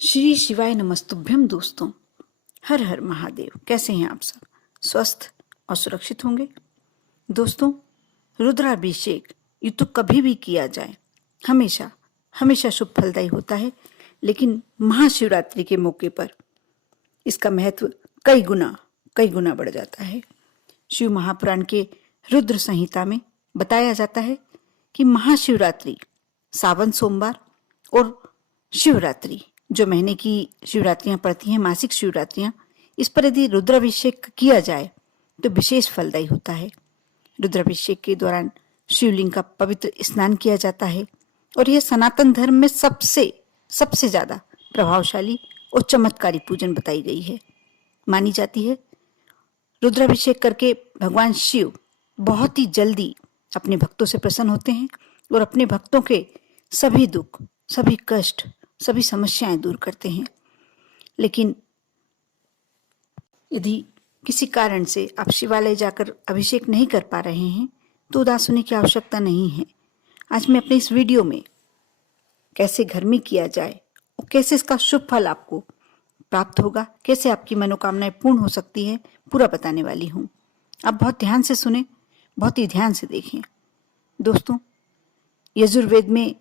श्री शिवाय नमस्तुभ्यम दोस्तों। हर हर महादेव। कैसे हैं आप सब? स्वस्थ और सुरक्षित होंगे। दोस्तों, रुद्राभिषेक ये तो कभी भी किया जाए हमेशा हमेशा शुभ फलदायी होता है, लेकिन महाशिवरात्रि के मौके पर इसका महत्व कई गुना बढ़ जाता है। शिव महापुराण के रुद्र संहिता में बताया जाता है कि महाशिवरात्रि, सावन सोमवार और शिवरात्रि, जो महीने की शिवरात्रियां पड़ती हैं, मासिक शिवरात्रियां, इस पर यदि रुद्राभिषेक किया जाए तो विशेष फलदायी होता है। रुद्राभिषेक के दौरान शिवलिंग का पवित्र स्नान किया जाता है और यह सनातन धर्म में सबसे ज्यादा प्रभावशाली और चमत्कारी पूजन बताई गई है। मानी जाती है रुद्राभिषेक करके भगवान शिव बहुत ही जल्दी अपने भक्तों से प्रसन्न होते हैं और अपने भक्तों के सभी दुख, सभी कष्ट, सभी समस्याएं दूर करते हैं। लेकिन यदि किसी कारण से आप शिवालय जाकर अभिषेक नहीं कर पा रहे हैं तो उदास होने की आवश्यकता नहीं है। आज मैं अपने इस वीडियो में कैसे घर में किया जाए और कैसे इसका शुभ फल आपको प्राप्त होगा, कैसे आपकी मनोकामनाएं पूर्ण हो सकती है, पूरा बताने वाली हूँ। आप बहुत ध्यान से सुने, बहुत ही ध्यान से देखें। दोस्तों, यजुर्वेद में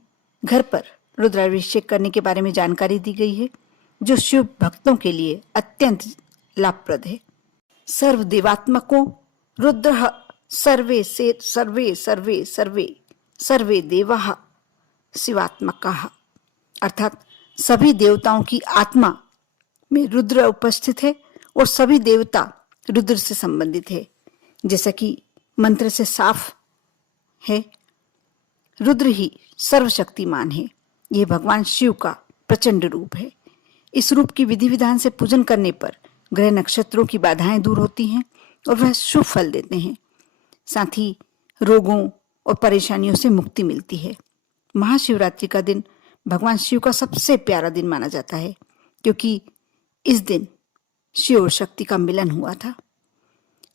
घर पर रुद्राभिषेक करने के बारे में जानकारी दी गई है, जो शिव भक्तों के लिए अत्यंत लाभप्रद है। सर्व देवात्मको रुद्र सर्वे से सर्वे सर्वे सर्वे सर्वे देवा शिवात्मका, अर्थात सभी देवताओं की आत्मा में रुद्र उपस्थित है और सभी देवता रुद्र से संबंधित है। जैसा कि मंत्र से साफ है, रुद्र ही सर्वशक्तिमान है। यह भगवान शिव का प्रचंड रूप है। इस रूप की विधि विधान से पूजन करने पर ग्रह नक्षत्रों की बाधाएं दूर होती हैं और वह शुभ फल देते हैं। साथ ही रोगों और परेशानियों से मुक्ति मिलती है। महाशिवरात्रि का दिन भगवान शिव का सबसे प्यारा दिन माना जाता है, क्योंकि इस दिन शिव और शक्ति का मिलन हुआ था।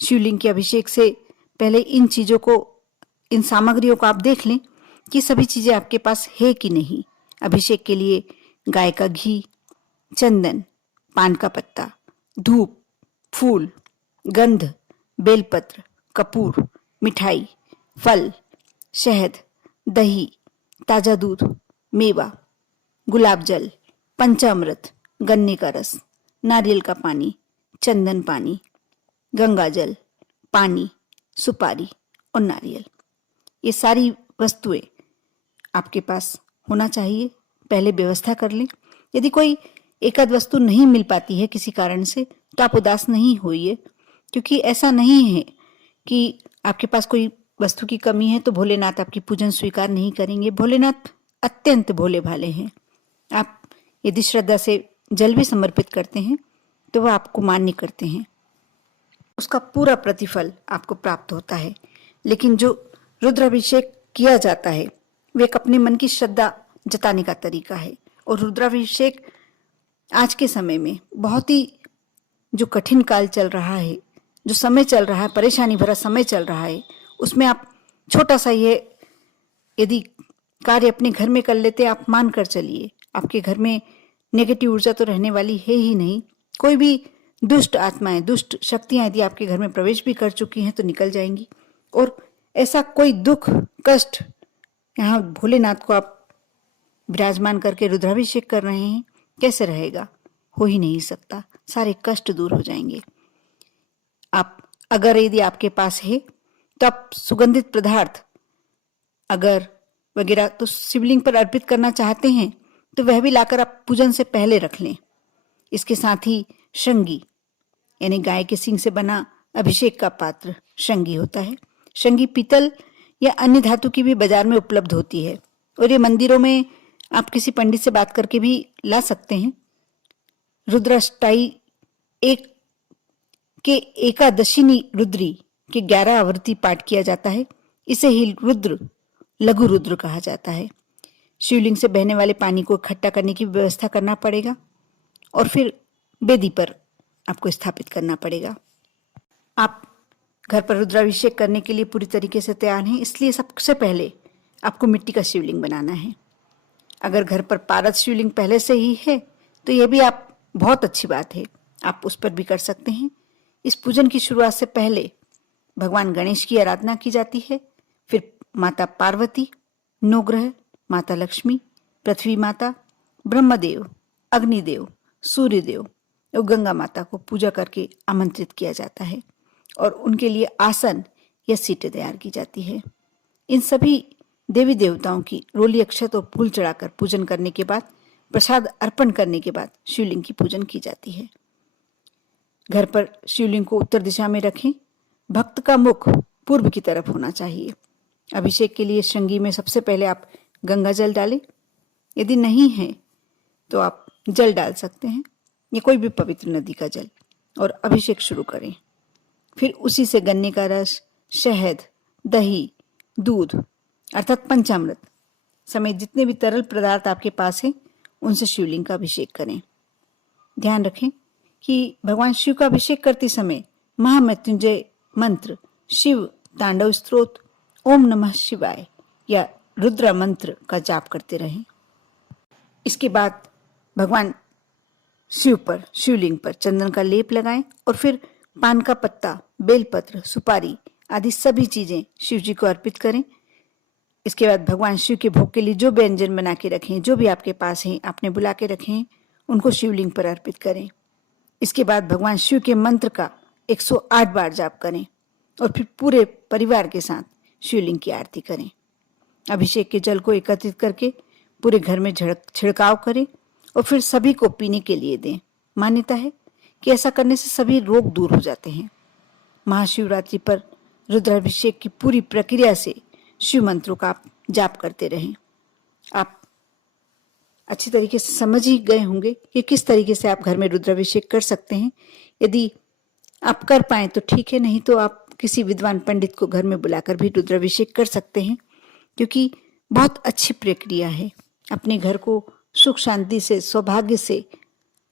शिवलिंग के अभिषेक से पहले इन सामग्रियों को आप देख लें कि सभी चीजें आपके पास है कि नहीं। अभिषेक के लिए गाय का घी, चंदन, पान का पत्ता, धूप, फूल, गंध, बेलपत्र, कपूर, मिठाई, फल, शहद, दही, ताजा दूध, मेवा, गुलाब जल, पंचामृत, गन्ने का रस, नारियल का पानी, चंदन पानी, गंगा जल, पानी, सुपारी और नारियल, ये सारी वस्तुएं आपके पास होना चाहिए। पहले व्यवस्था कर लें। यदि कोई एक आध वस्तु नहीं मिल पाती है किसी कारण से, तो आप उदास नहीं होइए, क्योंकि ऐसा नहीं है कि आपके पास कोई वस्तु की कमी है तो भोलेनाथ आपकी पूजन स्वीकार नहीं करेंगे। भोलेनाथ अत्यंत भोले भाले हैं। आप यदि श्रद्धा से जल भी समर्पित करते हैं तो वह आपको मान्य करते हैं, उसका पूरा प्रतिफल आपको प्राप्त होता है। लेकिन जो रुद्राभिषेक किया जाता है वे एक अपने मन की श्रद्धा जताने का तरीका है। और रुद्राभिषेक आज के समय में बहुत ही जो कठिन काल चल रहा है, जो समय चल रहा है, परेशानी भरा समय चल रहा है, उसमें आप छोटा सा ये यदि कार्य अपने घर में कर लेते, आप मान कर चलिए, आपके घर में नेगेटिव ऊर्जा तो रहने वाली है ही नहीं। कोई भी दुष्ट आत्माएं, दुष्ट शक्तियां यदि आपके घर में प्रवेश भी कर चुकी हैं तो निकल जाएंगी। और ऐसा कोई दुख, कष्ट, यहाँ भोलेनाथ को आप विराजमान करके रुद्राभिषेक कर रहे हैं, कैसे रहेगा? हो ही नहीं सकता। सारे कष्ट दूर हो जाएंगे। आप अगर यदि आपके पास है तो आप सुगंधित पदार्थ अगर वगैरह तो शिवलिंग पर अर्पित करना चाहते हैं तो वह भी लाकर आप पूजन से पहले रख लें। इसके साथ ही शंगी, यानी गाय के सींग से बना अभिषेक का पात्र शंगी होता है। शंगी पीतल या अन्य धातु की भी बाजार में उपलब्ध होती है और ये मंदिरों में आप किसी पंडित से बात करके भी ला सकते हैं। रुद्राष्टई के एकादशिनी रुद्री के 11 आवृत्ति पाठ किया जाता है। इसे ही लघु रुद्र कहा जाता है। शिवलिंग से बहने वाले पानी को इकट्ठा करने की व्यवस्था करना पड़ेगा और फिर वेदी पर आपको स्थापित करना पड़ेगा। आप घर पर रुद्राभिषेक करने के लिए पूरी तरीके से तैयार हैं, इसलिए सबसे पहले आपको मिट्टी का शिवलिंग बनाना है। अगर घर पर पारस शिवलिंग पहले से ही है तो ये भी आप बहुत अच्छी बात है, आप उस पर भी कर सकते हैं। इस पूजन की शुरुआत से पहले भगवान गणेश की आराधना की जाती है, फिर माता पार्वती, नवग्रह, माता लक्ष्मी, पृथ्वी माता, ब्रह्मदेव, अग्निदेव, सूर्यदेव और गंगा माता को पूजा करके आमंत्रित किया जाता है और उनके लिए आसन या सीटें तैयार की जाती है। इन सभी देवी देवताओं की रोली अक्षत और फूल चढ़ाकर पूजन करने के बाद, प्रसाद अर्पण करने के बाद शिवलिंग की पूजन की जाती है। घर पर शिवलिंग को उत्तर दिशा में रखें। भक्त का मुख पूर्व की तरफ होना चाहिए। अभिषेक के लिए शंगी में सबसे पहले आप गंगा जल डालें। यदि नहीं है तो आप जल डाल सकते हैं या कोई भी पवित्र नदी का जल, और अभिषेक शुरू करें। फिर उसी से गन्ने का रस, शहद, दही, दूध अर्थात पंचामृत समेत जितने भी तरल पदार्थ आपके पास हैं उनसे शिवलिंग का अभिषेक करें। ध्यान रखें कि भगवान शिव का अभिषेक करते समय महामृत्युंजय मंत्र, शिव तांडव स्तोत्र, ओम नमः शिवाय या रुद्र मंत्र का जाप करते रहें। इसके बाद भगवान शिव पर, शिवलिंग पर चंदन का लेप लगाएं और फिर पान का पत्ता, बेलपत्र, सुपारी आदि सभी चीजें शिव जी को अर्पित करें। इसके बाद भगवान शिव के भोग के लिए जो व्यंजन बना के रखें, जो भी आपके पास हैं, आपने बुला के रखे हैं, उनको शिवलिंग पर अर्पित करें। इसके बाद भगवान शिव के मंत्र का 108 बार जाप करें और फिर पूरे परिवार के साथ शिवलिंग की आरती करें। अभिषेक के जल को एकत्रित करके पूरे घर में छिड़काव करें और फिर सभी को पीने के लिए दें। मान्यता है कि ऐसा करने से सभी रोग दूर हो जाते हैं। महाशिवरात्रि पर रुद्राभिषेक की पूरी प्रक्रिया से शिव मंत्रों का आप जाप करते रहें। आप अच्छी तरीके से समझ ही गए होंगे कि किस तरीके से आप घर में रुद्राभिषेक कर सकते हैं। यदि आप कर पाएं तो ठीक है, नहीं तो आप किसी विद्वान पंडित को घर में बुलाकर भी रुद्राभिषेक कर सकते हैं, क्योंकि बहुत अच्छी प्रक्रिया है। अपने घर को सुख शांति से, सौभाग्य से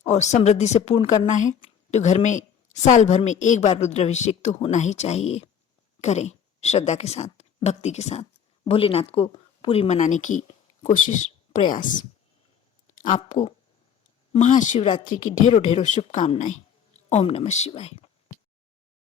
और समृद्धि से पूर्ण करना है तो घर में साल भर में एक बार रुद्राभिषेक तो होना ही चाहिए। करें श्रद्धा के साथ, भक्ति के साथ, भोलेनाथ को पूरी मनाने की कोशिश, प्रयास। आपको महाशिवरात्रि की ढेरों ढेरों शुभकामनाएं। ओम नमः शिवाय।